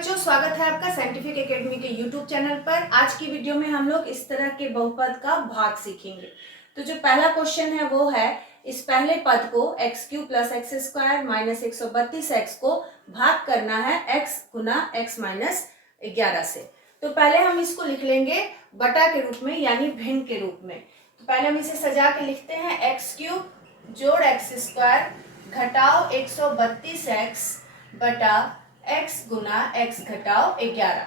बच्चों, स्वागत है आपका साइंटिफिक एकेडमी के यूट्यूब चैनल पर। आज की वीडियो में हम लोग इस तरह के बहुपद का भाग सीखेंगे। तो जो पहला क्वेश्चन है वो है, इस पहले पद को x³ plus x square minus 132x को भाग करना है x गुना x माइनस 11 से। तो पहले हम इसको लिख लेंगे बटा के रूप में, यानी भिन्न के रूप में। तो पहले हम इसे सजा के लिखते हैं, x³ जोड़ एक्स स्क्वायर घटाओ 132x बटा x गुना x घटाओ 11।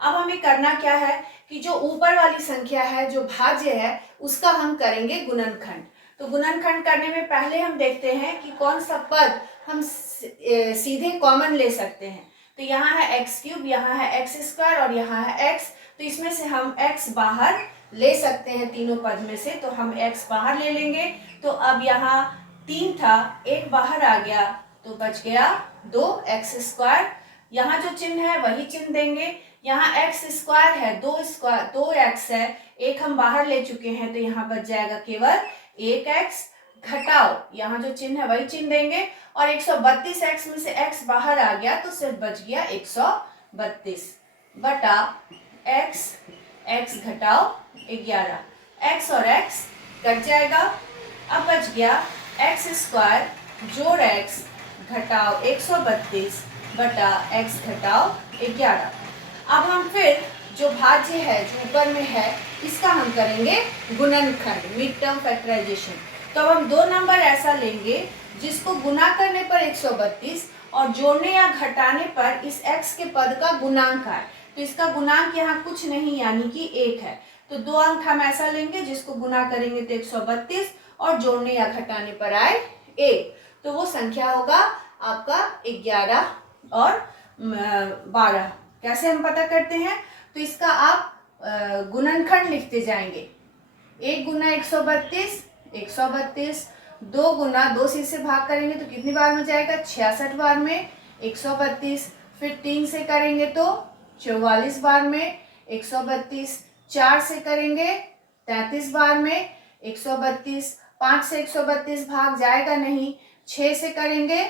अब हमें करना क्या है कि जो ऊपर वाली संख्या है, जो भाज्य है, उसका हम करेंगे गुणनखंड। तो गुणनखंड करने में पहले हम देखते हैं कि कौन सा पद हम सीधे कॉमन ले सकते हैं। तो यहाँ है x³, यहाँ है x स्क्वायर और यहाँ है x। तो इसमें से हम x बाहर ले सकते हैं तीनों पद में से, तो हम x बाहर ले लेंगे। तो अब यहाँ 3 था, 1 बाहर आ गया तो बच गया 2x स्क्वायर। यहाँ जो चिन्ह है वही चिन्ह देंगे। यहाँ x स्क्वायर है, 2x है, 1 हम बाहर ले चुके हैं, तो यहाँ बच जाएगा केवल 1x घटाओ, यहाँ जो चिन्ह है वही चिन्ह देंगे। और 132x में से x बाहर आ गया तो सिर्फ बच गया 132 बटा x घटाओ 11। x और x कट जाएगा। अब बच गया x स्क्वायर जोड़ x घटाओ 132 बटा x घटाओ 11। अब हम फिर जो भाज्य है, जो ऊपर में है, इसका हम करेंगे गुणनखंड, मिड टर्म फैक्टराइजेशन। तो अब हम दो नंबर ऐसा लेंगे जिसको गुना करने पर 132 और जोड़ने या घटाने पर इस x के पद का गुणांक आए। तो इसका गुणांक यहाँ कुछ नहीं, यानी कि 1 है। तो 2 अंक हम ऐसा लेंगे जिसको गुना करेंगे तो 132 और जोड़ने या घटाने पर आए 1। तो वो संख्या होगा आपका 11 और 12। कैसे हम पता करते हैं? तो इसका आप गुणनखंड लिखते जाएंगे। 1 गुना 132 132, 2 गुना 2 से भाग करेंगे तो कितनी बार में जाएगा? 66 बार में 132। फिर 3 से करेंगे तो 44 बार में 132। 4 से करेंगे 33 बार में 132। 5 से 132 भाग जाएगा नहीं। 6 से करेंगे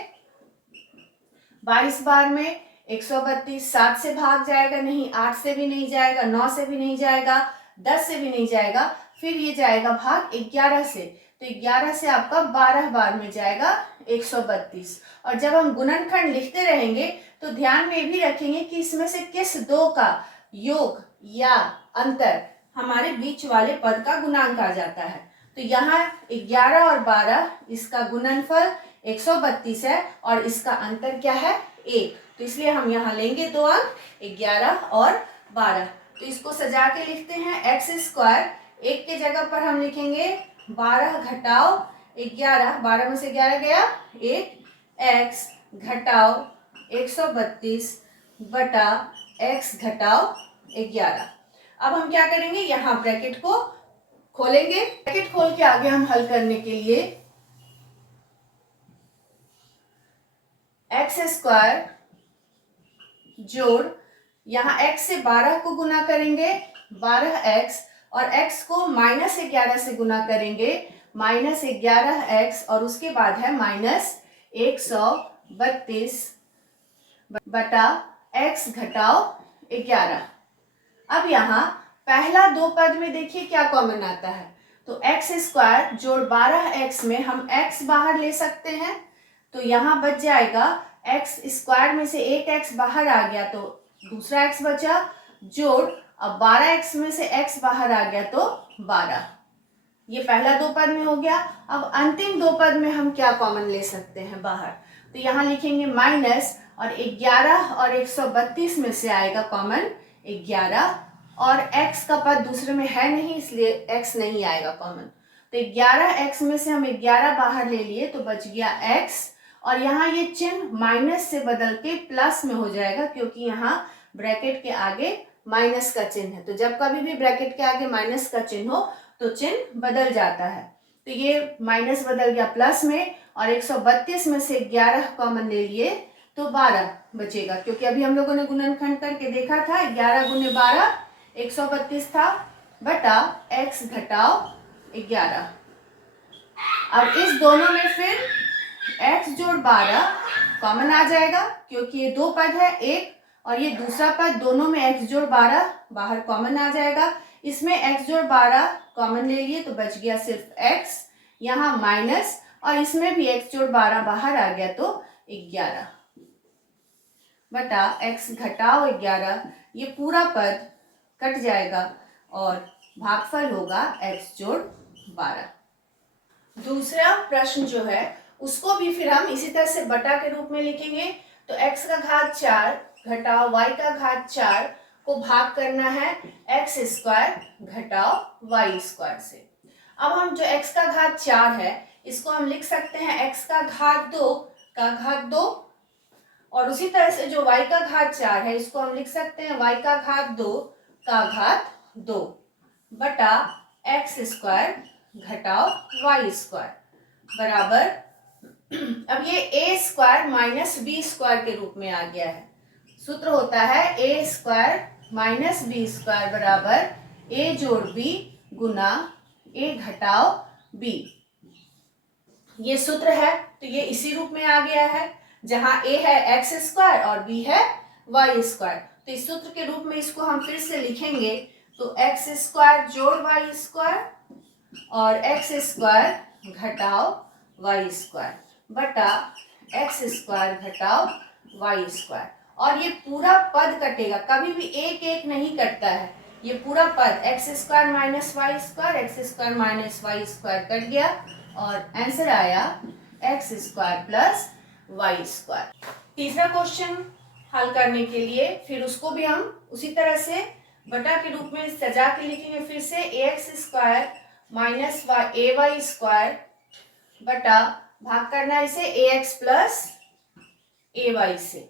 22 बार में 132। 7 से भाग जाएगा नहीं, 8 से भी नहीं जाएगा, 9 से भी नहीं जाएगा, 10 से भी नहीं जाएगा। फिर ये जाएगा भाग 11 से, तो 11 से आपका 12 बार में जाएगा 132। और जब हम गुणनखंड लिखते रहेंगे तो ध्यान में भी रखेंगे कि इसमें से किस दो का योग या अंतर हमारे बीच वाले पद का गुणांक आ जाता है। तो यहाँ 11 और 12, इसका गुणनफल 132 है और इसका अंतर क्या है? 1। तो इसलिए हम यहाँ लेंगे 2 अंक, 11 और 12। तो इसको सजा के लिखते हैं, एक्स स्क्वायर 1 के जगह पर हम लिखेंगे 12 घटाओ 11, 12 में से 11 गया 1, x घटाओ 132 बटा x घटाओ 11। अब हम क्या करेंगे? यहाँ ब्रैकेट को खोलेंगे। ब्रैकेट खोल के आगे हम हल करने के लिए एक्स स्क्वायर जोड़, यहाँ x से 12 को गुना करेंगे 12x, और x को माइनस 11 से गुना करेंगे माइनस 11x, और उसके बाद है माइनस 132 बटा x घटाओ 11। अब यहाँ पहला 2 पद में देखिए क्या कॉमन आता है। तो एक्स स्क्वायर जोड़ 12x में हम x बाहर ले सकते हैं, तो यहाँ बच जाएगा एक्स स्क्वायर में से 1x बाहर आ गया तो दूसरा x बचा, जोड़ अब 12x में से x बाहर आ गया तो 12। ये पहला 2 पद में हो गया। अब अंतिम 2 पद में हम क्या कॉमन ले सकते हैं बाहर? तो यहाँ लिखेंगे माइनस, और 11 और 132 में से आएगा कॉमन 11, और x का पद दूसरे में है नहीं इसलिए x नहीं आएगा कॉमन। तो 11x में से हम 11 बाहर ले लिए तो बच गया x, और यहाँ ये चिन्ह माइनस से बदल के प्लस में हो जाएगा, क्योंकि यहाँ ब्रैकेट के आगे माइनस का चिन्ह है। तो जब कभी भी ब्रैकेट के आगे माइनस का चिन्ह हो तो चिन्ह बदल जाता है। तो ये माइनस बदल गया प्लस में, और 132 में से 11 कॉमन ले लिए तो 12 बचेगा, क्योंकि अभी हम लोगों ने गुणनखंड करके देखा था 11 गुने 12 132 था, बटा x घटाओ 11। अब इस दोनों में फिर x जोड़ 12 कॉमन आ जाएगा, क्योंकि ये 2 पद है, 1 और ये दूसरा पद दोनों में x जोड़ 12 बाहर कॉमन आ जाएगा। इसमें x जोड़ 12 कॉमन ले लिए तो बच गया सिर्फ x, यहाँ माइनस, और इसमें भी x जोड़ 12 बाहर आ गया तो 11 बटा x घटाओ 11। ये पूरा पद कट जाएगा और भागफल होगा x जोड़ 12। दूसरा प्रश्न जो है उसको भी फिर हम इसी तरह से बटा के रूप में लिखेंगे। तो x का घात 4 घटाओ y का घात 4 को भाग करना है x स्क्वायर घटाओ y स्क्वायर से। अब हम जो x का घात 4 है इसको हम लिख सकते हैं x का घात 2 का घात 2, और उसी तरह से जो y का घात 4 है इसको हम लिख सकते हैं y का घात 2 का घात 2 बटा x स्क्वायर घटाओ y स्क्वायर बराबर, अब ये a square minus B square के रूप में आ गया है। सूत्र होता है a square minus B square बराबर a जोड़ b गुना a घटाओ b। ये सूत्र है तो ये इसी रूप में आ गया है, जहां a है x स्क्वायर और b है y स्क्वायर। तो इस सूत्र के रूप में इसको हम फिर से लिखेंगे तो x स्क्वायर जोड़ y स्क्वायर और x स्क्वायर घटाओ y स्क्वायर बटा x स्क्वायर घटाओ y स्क्वायर। और ये पूरा पद कटेगा, कभी भी एक एक नहीं कटता है, ये पूरा पद x square minus Y square x square minus Y square cut गया और आंसर आया x square plus Y square. तीसरा क्वेश्चन हल करने के लिए फिर उसको भी हम उसी तरह से बटा के रूप में सजा के लिखेंगे। फिर से ax स्क्वायर माइनस ए वाई स्क्वायर बटा भाग करना है इसे ax प्लस ए वाई से।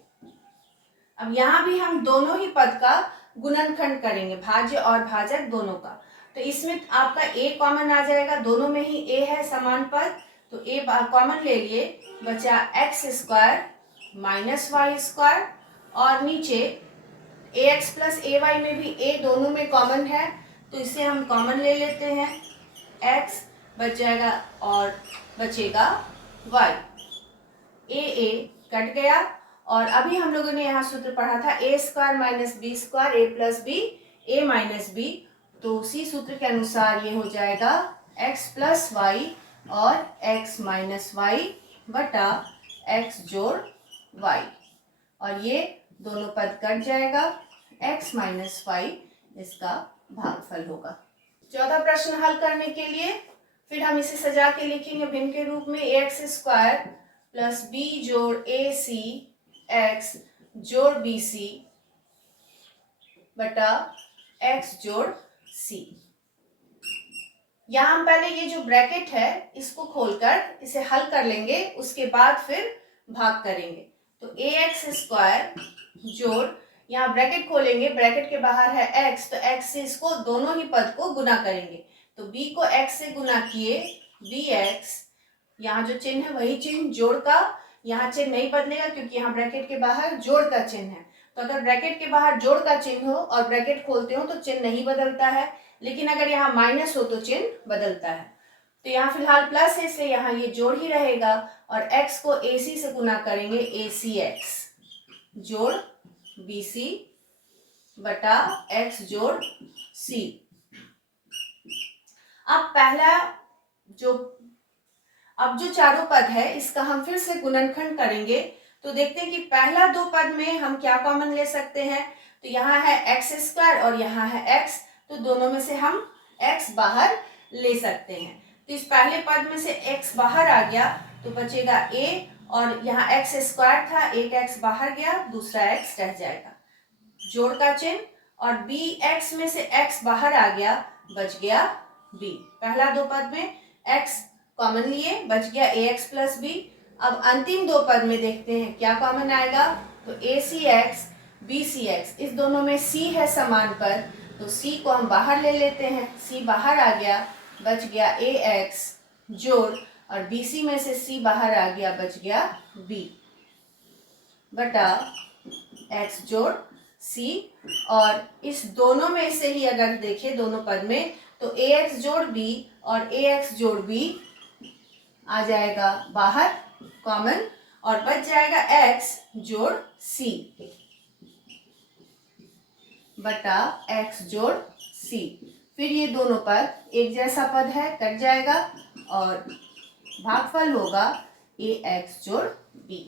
अब यहाँ भी हम दोनों ही पद का गुणनखंड करेंगे, भाज्य और भाजक दोनों का। तो इसमें आपका a कॉमन आ जाएगा, दोनों में ही a है समान पद, तो a कॉमन ले लिए, बचा x square minus Y square, और नीचे ax प्लस ए वाई में भी a दोनों में कॉमन है तो इसे हम कॉमन ले लेते हैं, x बच जाएगा और बचेगा y। a कट गया और अभी हम लोगों ने यहाँ सूत्र पढ़ा था a square minus B square a plus B a minus B, तो उसी सूत्र के अनुसार ये हो जाएगा x प्लस वाई और x माइनस वाई बटा x जोड़ y, और ये दोनों पद कट जाएगा, x माइनस वाई इसका भागफल होगा। चौथा प्रश्न हल करने के लिए फिर हम इसे सजा के लिखेंगे भिन्न के रूप में, ax स्क्वायर प्लस b जोड़ ac x जोड़ bc बटा x जोड़ c। यहाँ हम पहले ये जो ब्रैकेट है इसको खोलकर इसे हल कर लेंगे, उसके बाद फिर भाग करेंगे। तो ax स्क्वायर जोड़, यहाँ ब्रैकेट खोलेंगे, ब्रैकेट के बाहर है x, तो x से इसको दोनों ही पद को गुना करेंगे, तो b को x से गुना किए bx, यहाँ जो चिन्ह है वही चिन्ह जोड़ का, यहाँ चिन्ह नहीं बदलेगा क्योंकि यहाँ ब्रैकेट के बाहर जोड़ का चिन्ह है। तो अगर ब्रैकेट के बाहर जोड़ का चिन्ह हो और ब्रैकेट खोलते हो तो चिन्ह नहीं बदलता है, लेकिन अगर यहाँ माइनस हो तो चिन्ह बदलता है। तो यहाँ फिलहाल प्लस है इसलिए यहाँ ये जोड़ ही रहेगा, और x को ac से गुना करेंगे acx जोड़ bc बटा x जोड़ c। अब जो चारों पद है इसका हम फिर से गुणनखंड करेंगे, तो देखते हैं कि पहला दो पद में हम क्या कॉमन ले सकते हैं। तो यहाँ है x स्क्वायर और यहाँ है x, तो दोनों में से हम x बाहर ले सकते हैं। तो इस पहले पद में से x बाहर आ गया तो बचेगा a, और यहाँ x स्क्वायर था, एक x बाहर गया, दूसरा x रह जाएगा, जोड़ का चिन्ह, और bx में से x बाहर आ गया, बच गया b। पहला दो पद में x कॉमन लिए, बच गया ax प्लस b। अब अंतिम दो पद में देखते हैं क्या कॉमन आएगा। तो acx bcx, इस दोनों में c है समान पद, तो c को हम बाहर ले लेते हैं, c बाहर आ गया, बच गया ax जोड़, और bc में से c बाहर आ गया, बच गया b बटा x जोड़ c। और इस दोनों में से ही अगर देखें दोनों पद में, तो ax जोड़ b और ax जोड़ b आ जाएगा बाहर कॉमन, और बच जाएगा x जोड़ c। बटा x जोड़ c। फिर ये दोनों पद एक जैसा पद है, कट जाएगा और भागफल होगा ax जोड़ b।